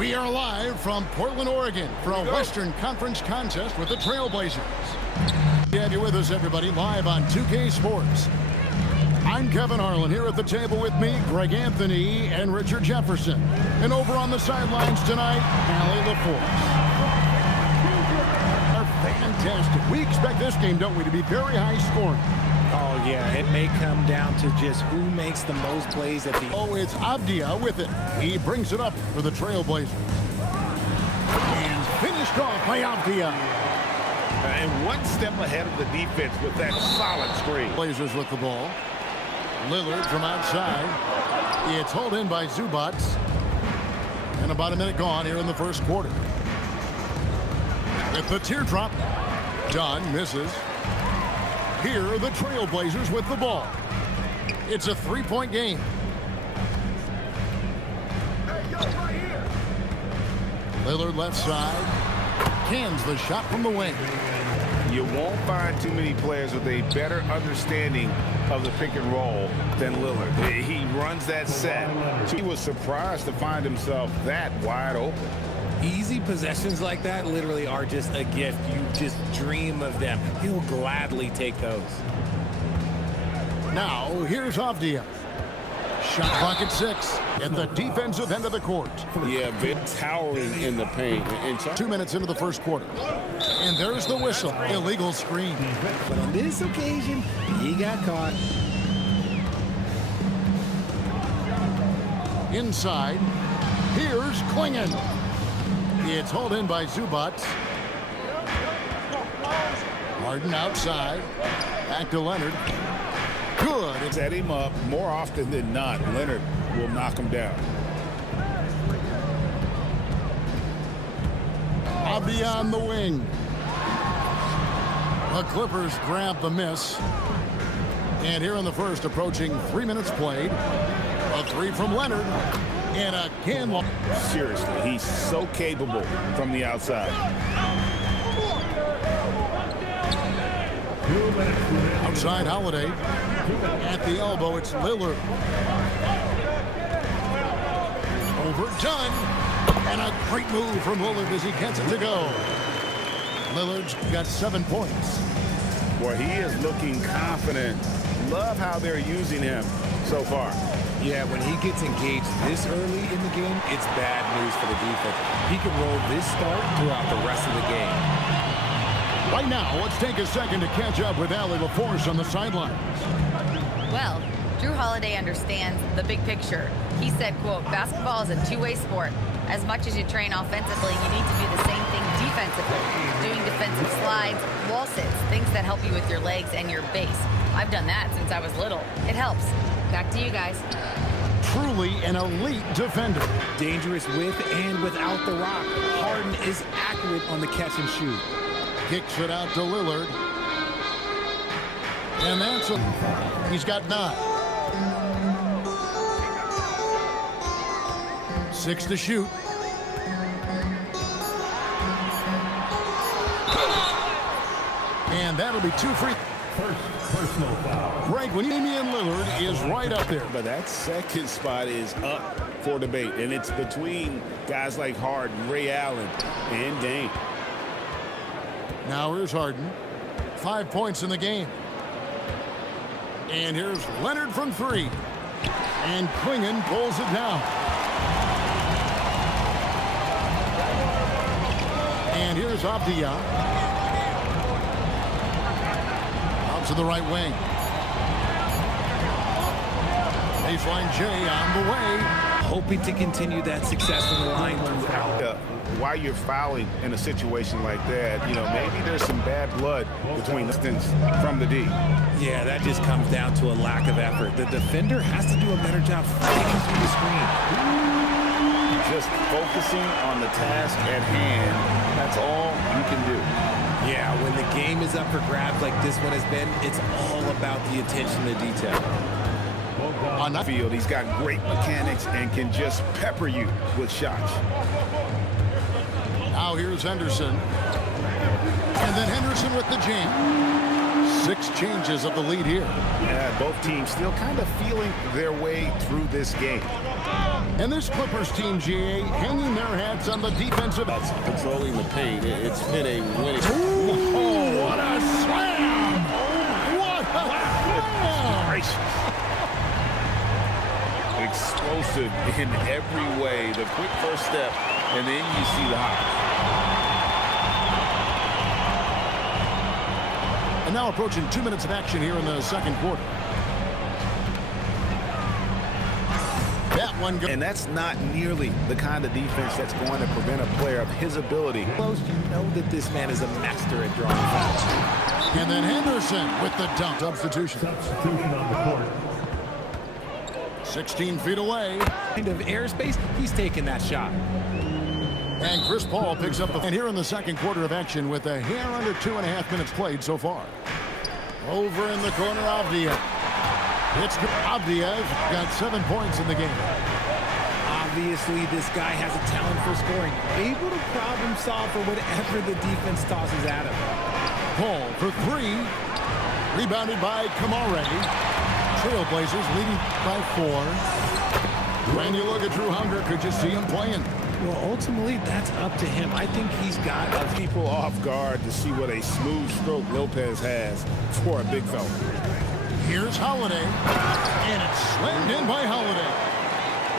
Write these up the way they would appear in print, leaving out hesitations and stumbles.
We are live from Portland, Oregon for a Western Conference contest with the Trailblazers. Glad you're with us, everybody, live on 2K Sports. I'm Kevin Harlan. Here at the table with me, Greg Anthony and Richard Jefferson. And over on the sidelines tonight, Allie LaForce. Fantastic. We expect this game, don't we, to be very high scoring. Oh, yeah, it may come down to just who makes the most plays at the... Oh, it's Avdia with it. He brings it up for the Trailblazers. And finished off by Avdia. And one step ahead of the defense with that solid screen. Blazers with the ball. Lillard from outside. It's hauled in by Zubac. And about a minute gone here in the first quarter. With the teardrop. Dunn misses. Here are the Trailblazers with the ball. It's a three-point game. Lillard left side. Cans the shot from the wing. You won't find too many players with a better understanding of the pick and roll than Lillard. He runs that set. He was surprised to find himself that wide open. Easy possessions like that literally are just a gift. You just dream of them. He'll gladly take those. Now, here's Avdia. Shot clock at 6 at the defensive end of the court. Yeah, bit towering in the paint. And 2 minutes into the first quarter. And there's the whistle. Illegal screen. But on this occasion, he got caught. Inside, here's Klingon. It's hauled in by Zubac. Harden outside. Back to Leonard. Good. set him up more often than not. Leonard will knock him down. Avdia on the wing. The Clippers grab the miss. And here in the first, approaching 3 minutes played. A three from Leonard. And again. Seriously, he's so capable from the outside. Outside Holiday. At the elbow, it's Lillard. Overdone. And a great move from Lillard as he gets it to go. Lillard's got 7 points. Boy, he is looking confident. Love how they're using him so far. Yeah, when he gets engaged this early in the game, it's bad news for the defense. He can roll this start throughout the rest of the game. Right now, let's take a second to catch up with Allie LaForce on the sidelines. Well, Drew Holiday understands the big picture. He said, quote, basketball is a two-way sport. As much as you train offensively, you need to do the same thing defensively. Doing defensive slides, wall sits, things that help you with your legs and your base. I've done that since I was little. It helps. Back to you guys. Truly an elite defender. Dangerous with and without the rock. Harden is accurate on the catch and shoot. Kicks it out to Lillard. And that's he's got 9. 6 to shoot. And that'll be 2 free. First personal foul. Greg, when Damian Lillard is right up there. But that second spot is up for debate, and it's between guys like Harden, Ray Allen, and Dame. Now here's Harden. 5 points in the game. And here's Leonard from 3. And Klingon pulls it down. And here's Avdia. Out to the right wing. Baseline J on the way. Hoping to continue that success in the line throughout. While you're fouling in a situation like that, you know, maybe there's some bad blood between distance from the D. Yeah, that just comes down to a lack of effort. The defender has to do a better job fighting through the screen. Just focusing on the task at hand, that's all you can do. Yeah, when the game is up for grabs like this one has been, it's all about the attention to detail. On the field, he's got great mechanics and can just pepper you with shots. Now here's Henderson. And then Henderson with the jam. 6 changes of the lead here. Yeah, both teams still kind of feeling their way through this game. And this Clippers team, GA, hanging their hats on the defensive. That's controlling the paint. It's been a winning. Oh, what a slam! What a slam! Explosive in every way. The quick first step, and then you see the hop. And now approaching 2 minutes of action here in the second quarter. That one goes. And that's not nearly the kind of defense that's going to prevent a player of his ability. You know that this man is a master at drawing fouls. And then Henderson with the dunk. Substitution. Substitution on the court. 16 feet away. Kind of airspace, he's taking that shot. And Chris Paul picks up the... And here in the second quarter of action with a hair under 2.5 minutes played so far. Over in the corner, Avdija. It's Avdija got 7 points in the game. Obviously, this guy has a talent for scoring. Able to problem solve for whatever the defense tosses at him. Paul for 3. Rebounded by Kamare. Trailblazers leading by 4. When you look at Drew Hunger, could you see him playing? Well, ultimately, that's up to him. I think he's got People off guard to see what a smooth stroke Lopez has for a big fella. Here's Holiday. And it's slammed in by Holiday.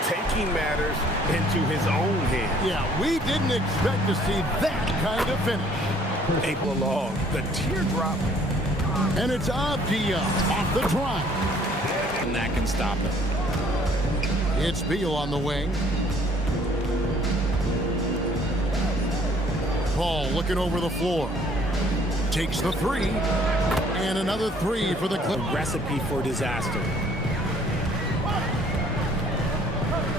Taking matters into his own hands. Yeah, we didn't expect to see that kind of finish. Able along the teardrop. And it's Avdija off the drive. and that can stop him. It's Beal on the wing. Paul looking over the floor. Takes the three. And another three for the Clippers. Recipe for disaster.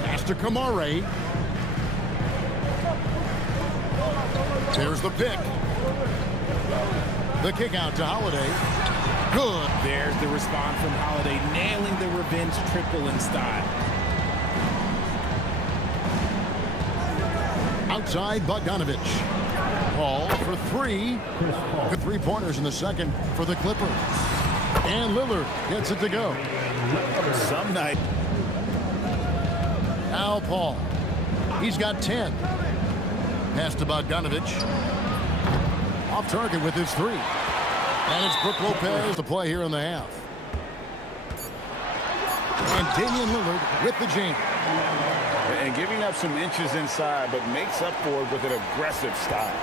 Pass to Kamare. There's the pick. The kick out to Holiday. Good. There's the response from Holiday, nailing the revenge triple in style. Outside Bogdanovich. Paul for three. Good three-pointers in the second for the Clippers. And Lillard gets it to go. Some night. Now Paul. He's got 10. Pass to Bogdanovich. Off target with his three. And it's Brook Lopez to play here in the half. And Damian Lillard with the jam. And giving up some inches inside, but makes up for it with an aggressive style.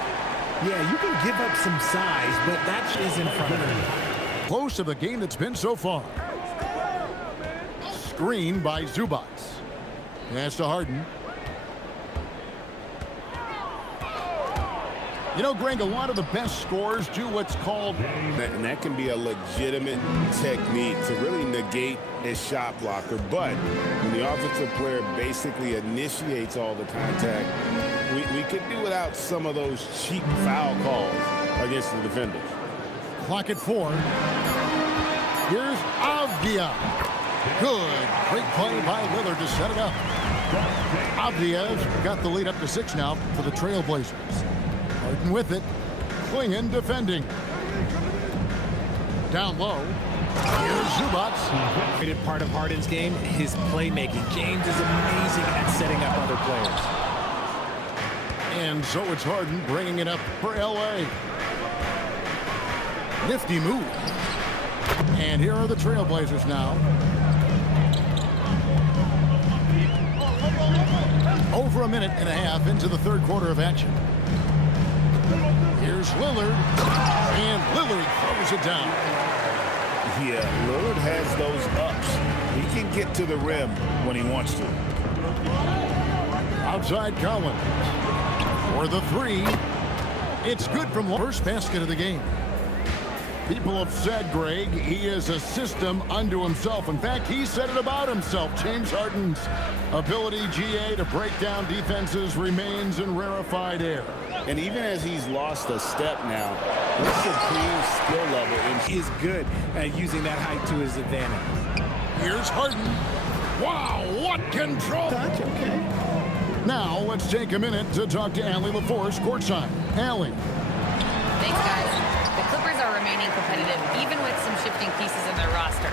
Yeah, you can give up some size, but that is in front of him. Close to the game that's been so far. Screen by Zubac. Pass to Harden. You know, Greg, a lot of the best scorers do what's called... And that can be a legitimate technique to really negate a shot blocker. But when the offensive player basically initiates all the contact, we could do without some of those cheap foul calls against the defenders. Clock at 4. Here's Avdija. Good. Great play by Lillard to set it up. Avdija's got the lead up to 6 now for the Trailblazers. Harden with it. Clinging, defending. Down low. Here's Zubac. Great part of Harden's game, his playmaking. James is amazing at setting up other players. And so it's Harden bringing it up for L.A. Nifty move. And here are the Trailblazers now. Over a minute and a half into the third quarter of action. Here's Lillard. And Lillard throws it down. Yeah, Lillard has those ups. He can get to the rim when he wants to. Outside Collins. For the three. It's good from first basket of the game. People have said, Greg, he is a system unto himself. In fact, he said it about himself. James Harden's ability, GA, to break down defenses remains in rarefied air. And even as he's lost a step now, his supreme skill level He is good at using that height to his advantage. Here's Harden. Wow, what control! Touch, okay. Now, let's take a minute to talk to Allie LaForce courtside. Allie. Thanks, guys. The Clippers are remaining competitive, even with some shifting pieces in their roster.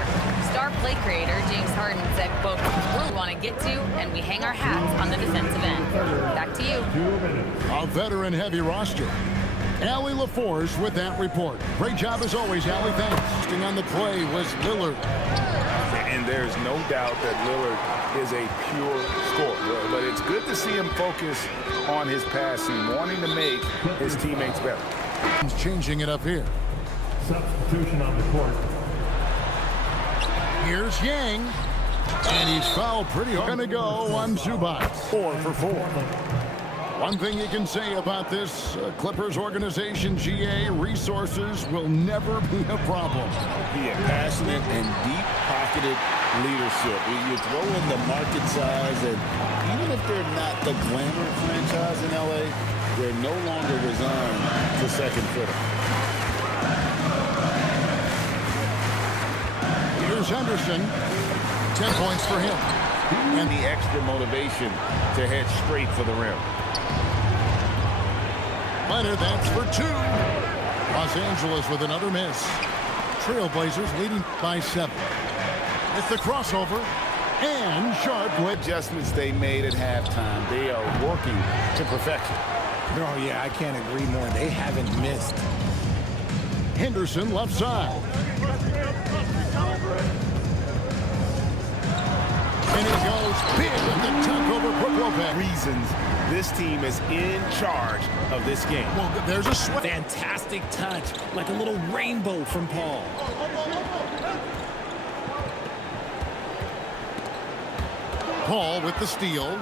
Star play creator James Harden said, quote, "We want to get to, and we hang our hats on the defensive end." Back to you. A veteran-heavy roster. Allie LaForge with that report. Great job as always, Allie. Thanks. Sting on the play was Lillard. And there's no doubt that Lillard is a pure scorer. But it's good to see him focus on his passing, wanting to make his teammates better. He's changing it up here. Substitution on the court. Here's Yang. And he's fouled pretty hard. Gonna go on Zubac. 4 for 4. One thing you can say about this Clippers organization, GA, resources will never be a problem. He had passionate and deep-pocketed leadership. You throw in the market size, and even if they're not the glamour franchise in LA, they're no longer resigned to second fiddle. Here's Henderson. 10 points for him. And the extra motivation to head straight for the rim. Leonard, that's for 2. Los Angeles with another miss. Trailblazers leading by 7. With the crossover and sharp with Adjustments they made at halftime. They are working to perfection. Oh, yeah, I can't agree more. They haven't missed. Henderson left side. And he goes big with the tuck over Brook Lopez. Reasons this team is in charge of this game. Well, there's a sweat. Fantastic touch, like a little rainbow from Paul. Paul with the steal.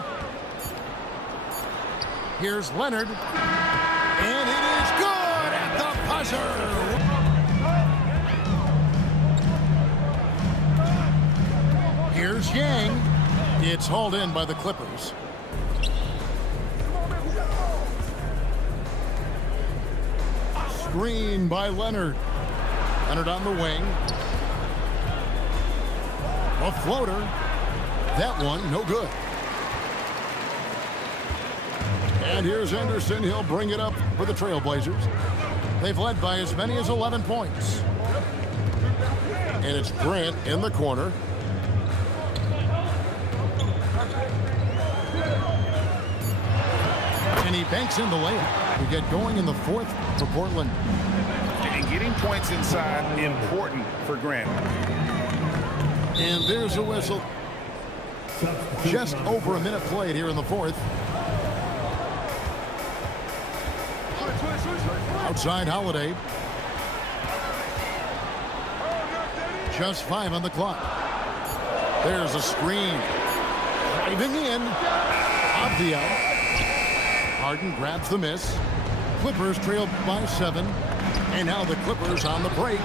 Here's Leonard. And it is good at the buzzer. Here's Yang. It's hauled in by the Clippers. Screen by Leonard. Leonard on the wing. A floater. That one, no good. And here's Henderson. He'll bring it up for the Trailblazers. They've led by as many as 11 points. And it's Grant in the corner. And he banks in the layup. We get going in the 4th for Portland. And getting points inside, important for Grant. And there's a whistle. Just over a minute played here in the 4th. Outside Holiday. Just 5 on the clock. There's a screen. Driving in. Abdia. Harden grabs the miss. Clippers trail by 7. And now the Clippers on the break.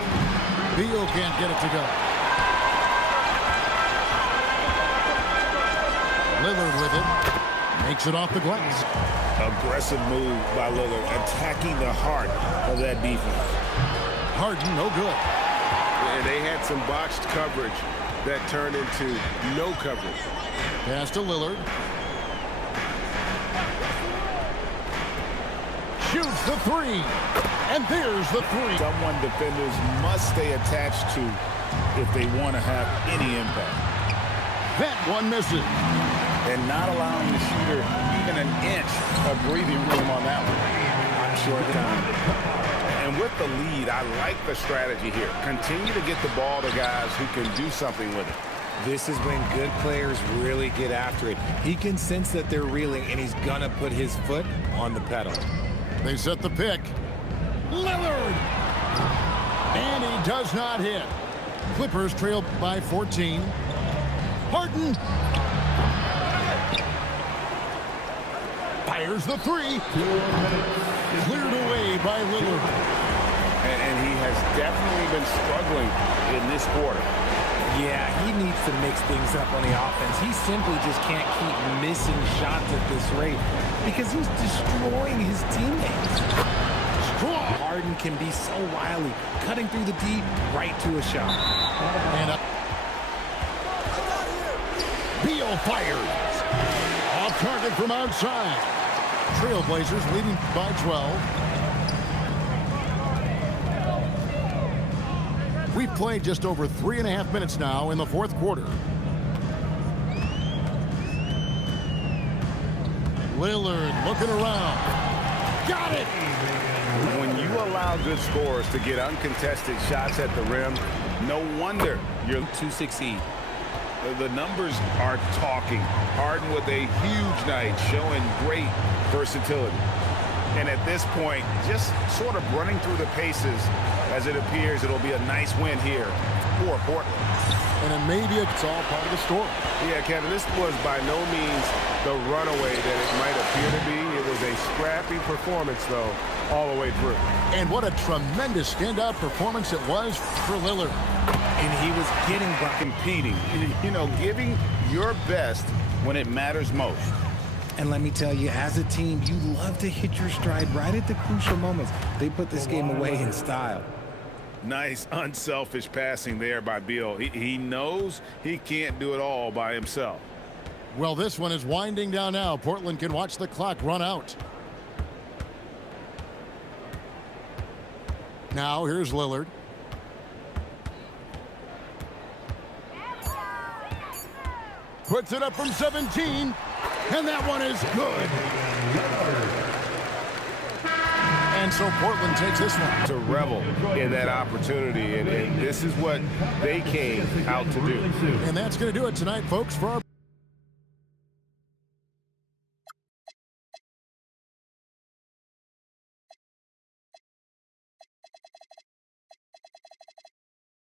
Beal can't get it to go. Lillard with it. Makes it off the glass. Aggressive move by Lillard, attacking the heart of that defense. Harden, no good. And they had some botched coverage that turned into no coverage. Pass to Lillard. Shoots the 3. And there's the 3. Someone defenders must stay attached to if they want to have any impact. That one misses. And not allowing the shooter even an inch of breathing room on that one. I'm sure And with the lead, I like the strategy here. Continue to get the ball to guys who can do something with it. This is when good players really get after it. He can sense that they're reeling, and he's going to put his foot on the pedal. They set the pick. Lillard! And he does not hit. Clippers trail by 14. Harden! Fires the 3. Cleared away by Lillard. And he has definitely been struggling in this quarter. Yeah, he needs to mix things up on the offense. He simply just can't keep missing shots at this rate because he's destroying his teammates. Harden can be so wily, cutting through the deep right to a shot. And up. Beal fires. Off target from outside. Trailblazers leading by 12. We've played just over 3.5 minutes now in the fourth quarter. Lillard looking around. Got it! When you allow good scorers to get uncontested shots at the rim, no wonder you're 2-6 E. The numbers are talking. Harden with a huge night, showing great versatility. And at this point, just sort of running through the paces as it appears it'll be a nice win here for Portland. And it may be it's all part of the story. Yeah, Kevin, this was by no means the runaway that it might appear to be. It was a scrappy performance, though, all the way through. And what a tremendous standout performance it was for Lillard. And he was getting Competing, you know, giving your best when it matters most. And let me tell you, as a team, you love to hit your stride right at the crucial moments. They put this game away in style. Nice, unselfish passing there by Beal. He knows he can't do it all by himself. Well, this one is winding down now. Portland can watch the clock run out. Now, here's Lillard. Puts it up from 17, and that one is good. And so Portland takes this one. To revel in that opportunity, and this is what they came out to do. And that's going to do it tonight, folks, for our